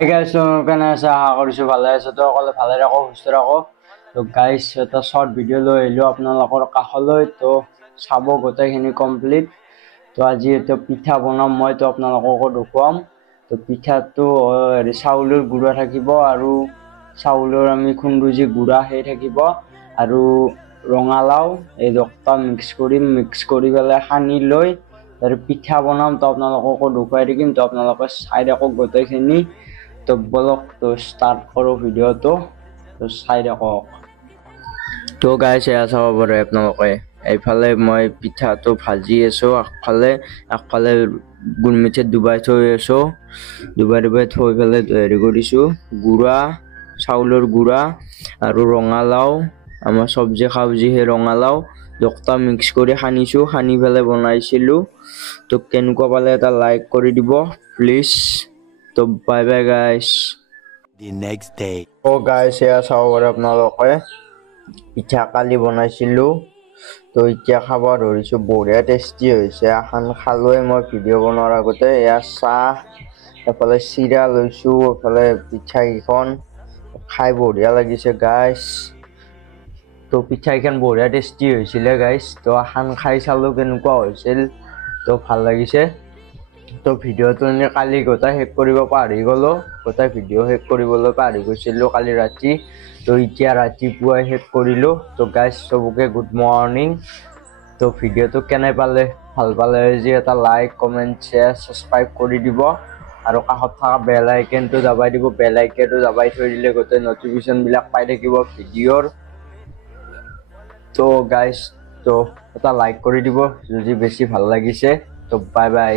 গাইছ কেনে আছে আশা কৰিছোঁ ভালে আছে তো সকলে ভালে ৰাখো সুস্থ ৰাখো তো গাইছ এটা শৰ্ট ভিডিঅ' লৈ আহিলোঁ আপোনালোকৰ কাষলৈ তো চাব গোটেইখিনি কমপ্লিট তো আজি এটা পিঠা বনাম মই তো আপোনালোককো দেখুৱাম তো পিঠাটো হেৰি চাউলৰ গুড়া থাকিব আৰু চাউলৰ আমি খুন্দু যি গুড়া সেই থাকিব আৰু ৰঙালাও এই দুটা মিক্স কৰি পেলাই সানি লৈ আৰু পিঠা বনাম তো আপোনালোককো দেখুৱাই দিম তো আপোনালোকে চাই থাকক গোটেইখিনি তো বলক তো স্টাৰ্ট কৰো ভিডিওটো তো চাই থাকক তো গাইছ এয়া চাব পাৰে আপোনালোকে এইফালে মই পিঠাটো ভাজি আছোঁ আগফালে গুৰ মিঠাই ডুবাই থৈ আছোঁ ডুবাই থৈ পেলাই হেৰি কৰিছোঁ গুড়া চাউলৰ গুড়া আৰু ৰঙালাও আমাৰ চব্জি খাওঁ যি সেই ৰঙালাও দুটা মিক্স কৰি সানিছোঁ সানি পেলাই বনাইছিলোঁ তো কেনেকুৱা পালে এটা লাইক কৰি দিব প্লিজ তো বাই বাই গাইছ The next day. ও গাইছ এয়া চাব পাৰে আপোনালোকে পিঠা কালি বনাইছিলোঁ তো এতিয়া খাব ধৰিছোঁ বঢ়িয়া টেষ্টি হৈছে এখন খালোৱে মই ভিডিঅ' বনোৱাৰ আগতে এয়া চাহ এফালে চিৰা লৈছোঁ এফালে পিঠাকেইখন খাই বঢ়িয়া লাগিছে গাইছ তো পিঠাকেইখন বঢ়িয়া টেষ্টি হৈছিলে গাইছ তো এখন খাই চালোঁ কেনেকুৱা হৈছিল তো ভাল লাগিছে তো ভিডিঅ'টো কালি গোটেই শেষ কৰিব পাহৰি গ'লোঁ গোটেই ভিডিঅ' শেষ কৰিবলৈ পাহৰি গৈছিলোঁ কালি ৰাতি তো এতিয়া ৰাতিপুৱাই শেষ কৰিলোঁ তো গাইছ চবকে গুড মৰ্ণিং তো ভিডিঅ'টো কেনে পালে ভাল পালে যি এটা লাইক কমেণ্ট শ্বেয়াৰ ছাবস্ক্ৰাইব কৰি দিব আৰু কাষত থকা বেল আইকনটো দবাই দিব বেল আইকনটো দবাই থৈ দিলে গোটেই নটিফিকেশ্যনবিলাক পাই থাকিব ভিডিঅ'ৰ তো গাইছ তো এটা লাইক কৰি দিব যদি বেছি ভাল লাগিছে তো বাই বাই